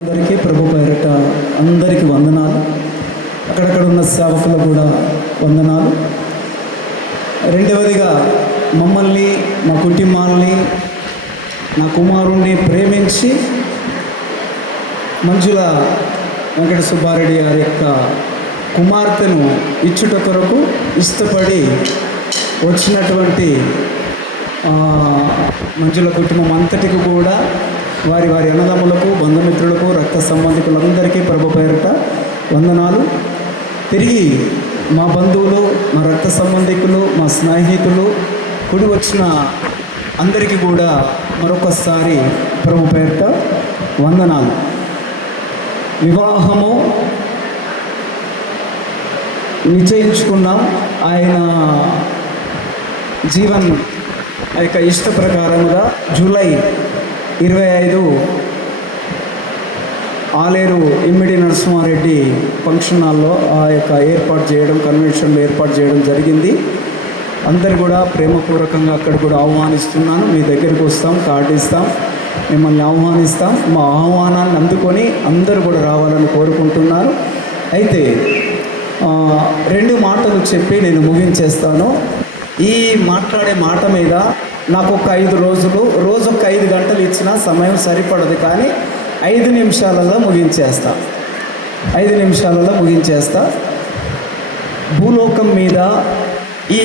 అందరికీ ప్రభు పేరిట అందరికీ వందనాలు. అక్కడక్కడ ఉన్న సేవకులు కూడా వందనాలు. రెండవదిగా మమ్మల్ని మా కుటుంబాలని నా కుమారుణ్ణి ప్రేమించి మంజుల వెంకట సుబ్బారెడ్డి గారి యొక్క కుమార్తెను ఇచ్చుట కొరకు ఇష్టపడి వచ్చినటువంటి మంజుల కుటుంబం అంతటికి కూడా వారి వారి అన్నదమ్ములకు బంధుమిత్రులకు రక్త సంబంధికులందరికీ ప్రభు పేరిట వందనాలు. తిరిగి మా బంధువులు మా రక్త సంబంధికులు మా స్నేహితులు కుడి వచ్చిన అందరికీ కూడా మరొకసారి ప్రభు పేరిట వందనాలు. వివాహము నిశ్చయించుకున్నాం. ఆయన జీవన్ ఆ యొక్క ఇష్ట ప్రకారముగా జూలై ఇరవై ఐదు ఆలేరు ఇమ్మిడి నరసింహారెడ్డి ఫంక్షన్ హాల్లో ఆ యొక్క ఏర్పాటు చేయడం కన్వెన్షన్లో ఏర్పాటు చేయడం జరిగింది. అందరు కూడా ప్రేమపూర్వకంగా అక్కడ కూడా ఆహ్వానిస్తున్నాను. మీ దగ్గరికి వస్తాం కార్డు ఇస్తాం మిమ్మల్ని ఆహ్వానిస్తాం. మా ఆహ్వానాన్ని అందుకొని అందరూ కూడా రావాలని కోరుకుంటున్నారు అయితే రెండు మాటలు చెప్పి నేను ముగించేస్తాను. ఈ మాట్లాడే మాట మీద నాకు ఒక ఐదు రోజులు రోజు ఒక ఐదు గంటలు ఇచ్చినా సమయం సరిపడదు కానీ ఐదు నిమిషాలలో ముగించేస్తా. ఐదు నిమిషాలలో ముగించేస్తా. భూలోకం మీద ఈ